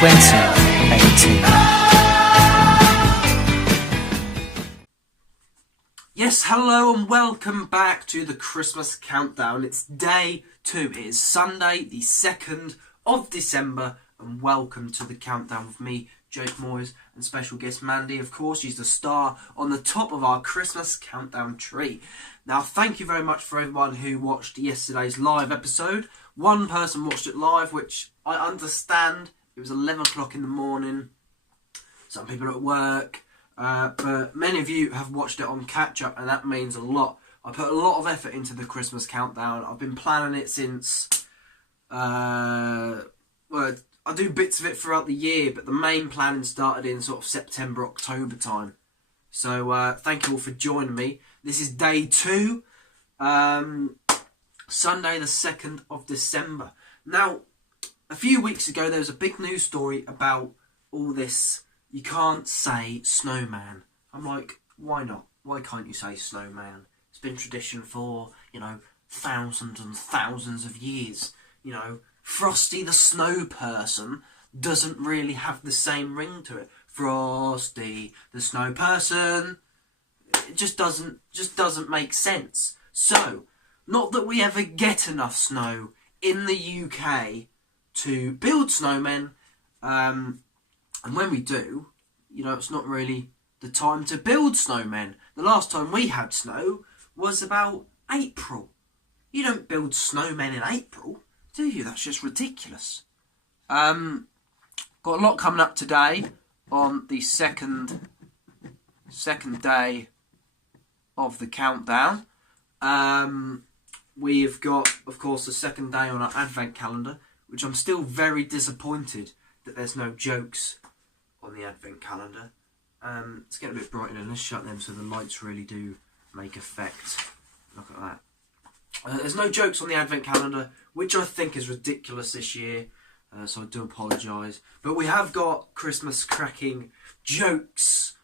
2018. Yes, hello and welcome back to the Christmas countdown. It's day 2. It is Sunday, the 2nd of December, and welcome to the countdown with me, Jake Moyes, and special guest Mandy. Of course, she's the star on the top of our Christmas countdown tree. Now, thank you very much for everyone who watched yesterday's live episode. One person watched it live, which I understand. It was 11 o'clock in the morning. Some people are at work. But many of you have watched it on catch-up, and that means a lot. I put a lot of effort into the Christmas countdown. I've been planning it since... well, I do bits of it throughout the year, but the main planning started in sort of September, October time. So thank you all for joining me. This is day 2, Sunday the 2nd of December. Now, a few weeks ago there was a big news story about all this... You can't say snowman. I'm like, why not? Why can't you say snowman? It's been tradition for, thousands and thousands of years. Frosty the Snowperson doesn't really have the same ring to it. Frosty the Snowperson. It just doesn't make sense. So, not that we ever get enough snow in the UK to build snowmen. And when we do, it's not really the time to build snowmen. The last time we had snow was about April. You don't build snowmen in April, do you? That's just ridiculous. Got a lot coming up today on the second day of the countdown. We've got, of course, the second day on our Advent calendar, which I'm still very disappointed that there's no jokes on the Advent calendar. It's getting a bit bright in. Let's shut them so the lights really do make effect. Look at that. There's no jokes on the Advent calendar, which I think is ridiculous this year, so I do apologise. But we have got Christmas cracking jokes.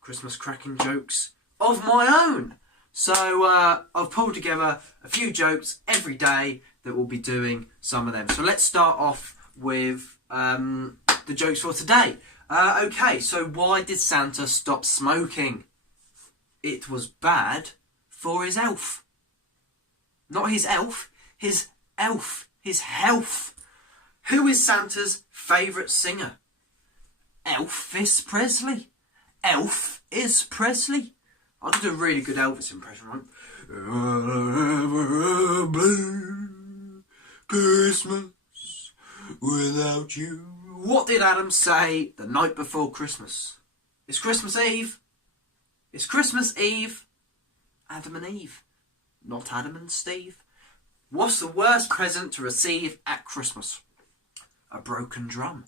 Christmas cracking jokes of my own. So I've pulled together a few jokes every day that we'll be doing some of them. So let's start off with the jokes for today. Okay, so why did Santa stop smoking? It was bad for his elf. Not his elf, his elf, his health. Who is Santa's favourite singer? Elvis Presley. Elf is Presley. I can do a really good Elvis impression, right? Christmas without you. What did Adam say the night before Christmas? It's Christmas Eve. It's Christmas Eve. Adam and Eve. Not Adam and Steve. What's the worst present to receive at Christmas? A broken drum.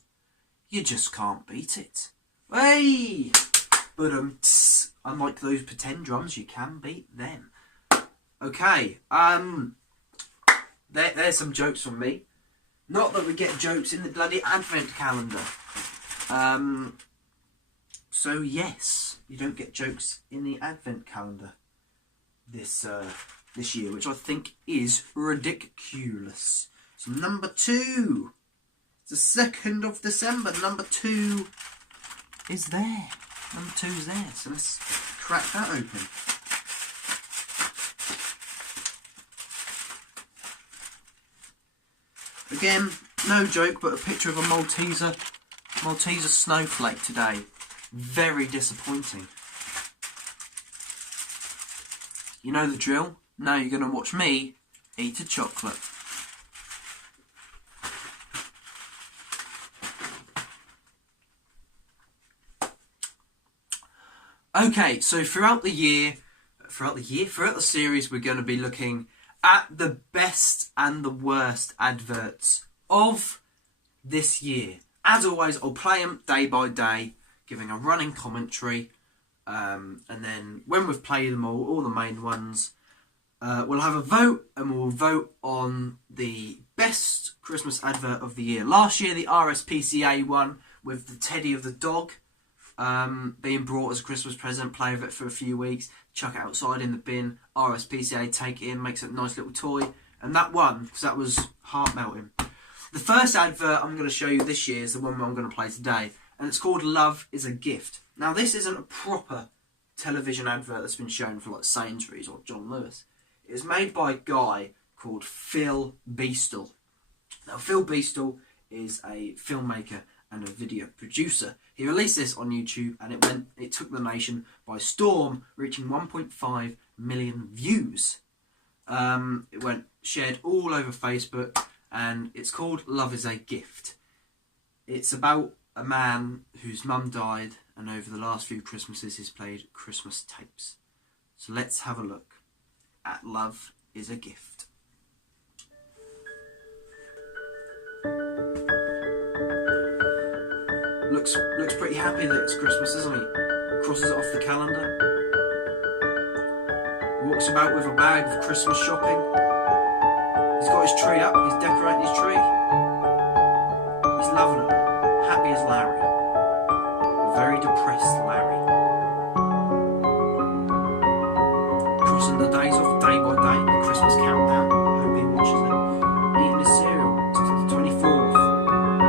You just can't beat it. Hey! But unlike those pretend drums, you can beat them. Okay, there's some jokes from me. Not that we get jokes in the bloody Advent calendar. So yes, you don't get jokes in the Advent calendar this year, which I think is ridiculous. So number 2. It's the 2nd of December. Number 2 is there. Number 2 is there. So let's crack that open. Again, no joke, but a picture of a Malteser snowflake today. Very disappointing. You know the drill. Now you're going to watch me eat a chocolate. Okay, so throughout the series, we're going to be looking at the best and the worst adverts of this year. As always, I'll play them day by day, giving a running commentary, and then when we've played them all the main ones, we'll have a vote, and we'll vote on the best Christmas advert of the year. Last year, the RSPCA one with the teddy of the dog being brought as a Christmas present, play with it for a few weeks, chuck it outside in the bin, RSPCA take it in, makes it a nice little toy, and that won because that was heart melting. The first advert I'm going to show you this year is the one I'm going to play today, and it's called Love is a Gift. Now, this isn't a proper television advert that's been shown for like Sainsbury's or John Lewis. It was made by a guy called Phil Beastall. Now, Phil Beastall is a filmmaker and a video producer. He released this on YouTube, and it took the nation by storm, reaching 1.5 million views. It went shared all over Facebook, and it's called Love is a Gift. It's about a man whose mum died, and over the last few Christmases he's played Christmas tapes. So let's have a look at Love is a Gift. Looks pretty happy that it's Christmas, doesn't he? Crosses it off the calendar. Walks about with a bag of Christmas shopping. He's got his tree up, he's decorating his tree. He's loving it. Happy as Larry. Very depressed Larry. Crossing the days off day by day, the Christmas countdown. I hope he watches it. Eating his cereal to the 24th.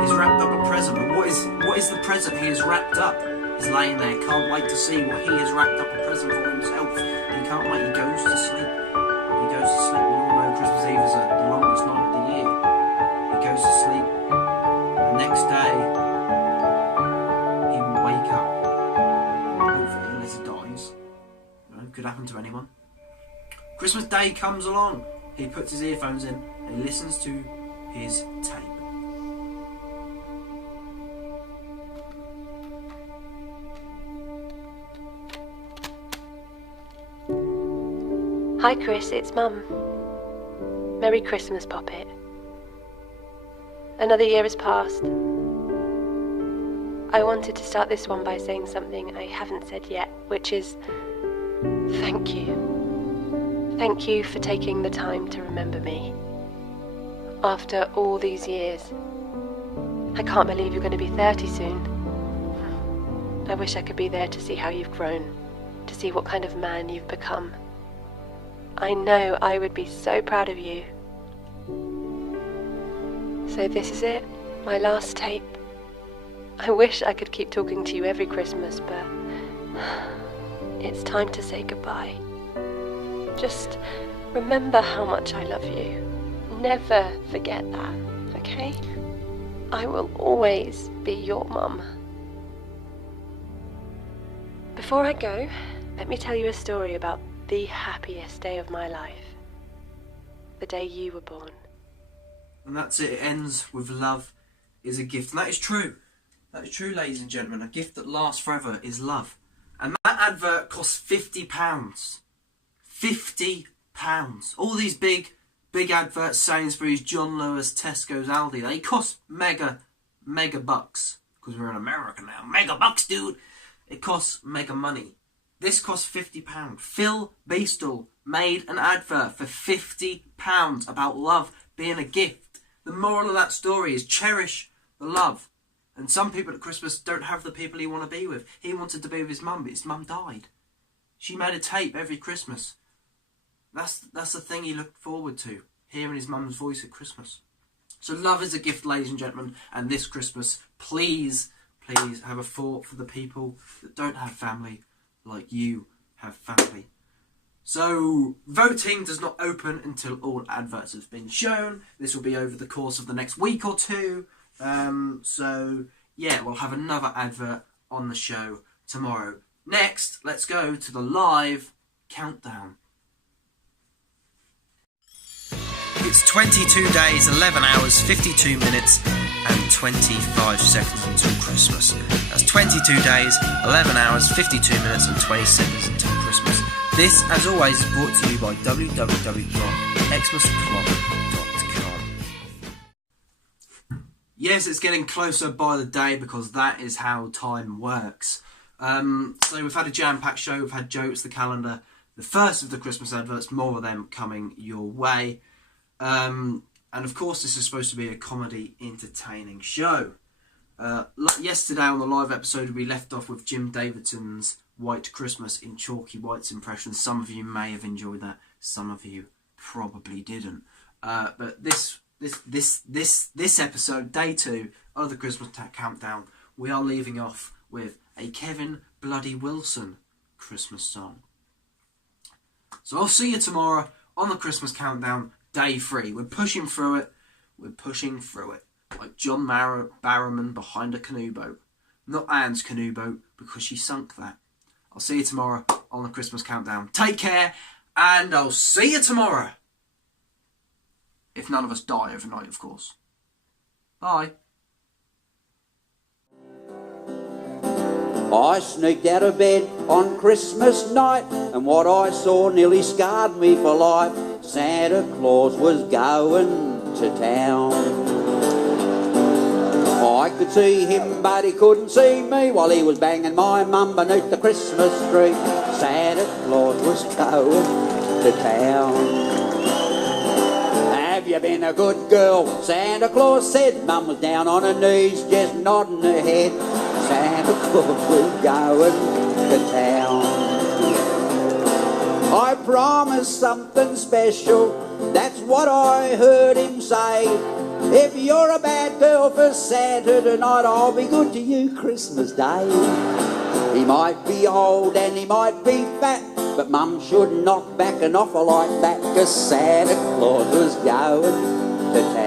He's wrapped up a present, but what is the present he has wrapped up? He's laying there, can't wait to see what he has wrapped up a present for himself. He can't wait, he goes to sleep. He goes to sleep. We all know Christmas Eve is the longest night of the year. He goes to sleep. The next day, he will wake up. Hopefully, unless he dies. You know, could happen to anyone. Christmas Day comes along. He puts his earphones in and he listens to his tape. Hi Chris, it's Mum. Merry Christmas, Poppet. Another year has passed. I wanted to start this one by saying something I haven't said yet, which is thank you. Thank you for taking the time to remember me. After all these years. I can't believe you're going to be 30 soon. I wish I could be there to see how you've grown, to see what kind of man you've become. I know I would be so proud of you. So this is it, my last tape. I wish I could keep talking to you every Christmas, but it's time to say goodbye. Just remember how much I love you. Never forget that, okay? I will always be your mum. Before I go, let me tell you a story about the happiest day of my life. The day you were born. And that's it. It ends with Love is a Gift. And that is true. That is true, ladies and gentlemen. A gift that lasts forever is love. And that advert costs £50. £50. All these big adverts, Sainsbury's, John Lewis, Tesco's, Aldi, they cost mega bucks. Because we're in America now. Mega bucks, dude. It costs mega money. This costs £50. Phil Beastall made an advert for £50 about love being a gift. The moral of that story is cherish the love. And some people at Christmas don't have the people he want to be with. He wanted to be with his mum, but his mum died. She made a tape every Christmas. That's the thing he looked forward to, hearing his mum's voice at Christmas. So love is a gift, ladies and gentlemen. And this Christmas, please have a thought for the people that don't have family like you have family. So voting does not open until all adverts have been shown. This will be over the course of the next week or two. So yeah, we'll have another advert on the show tomorrow. Next, let's go to the live countdown. It's 22 days, 11 hours, 52 minutes and 25 seconds until Christmas. That's 22 days, 11 hours, 52 minutes and 20 seconds until Christmas. This, as always, is brought to you by www.xmasclub.com. Yes, it's getting closer by the day because that is how time works. So we've had a jam-packed show, we've had jokes, the calendar, the first of the Christmas adverts, more of them coming your way. And of course this is supposed to be a comedy entertaining show. Yesterday on the live episode we left off with Jim Davidson's White Christmas in Chalky White's impression. Some of you may have enjoyed that, some of you probably didn't. But this this episode, day 2 of the Christmas countdown, we are leaving off with a Kevin Bloody Wilson Christmas song. So I'll see you tomorrow on the Christmas countdown, day 3. We're pushing through it. We're pushing through it. Like John Barrowman behind a canoe boat. Not Anne's canoe boat, because she sunk that. I'll see you tomorrow on the Christmas countdown. Take care, and I'll see you tomorrow. If none of us die overnight, of course. Bye. I sneaked out of bed on Christmas night, and what I saw nearly scarred me for life. Santa Claus was going to town. I could see him, but he couldn't see me, while he was banging my mum beneath the Christmas tree. Santa Claus was going to town. Have you been a good girl? Santa Claus said. Mum was down on her knees, just nodding her head. Santa Claus was going to town. I promised something special, that's what I heard him say. If you're a bad girl for Santa tonight, I'll be good to you Christmas Day. He might be old and he might be fat, but Mum should knock back an offer like that, 'cause Santa Claus was going to town.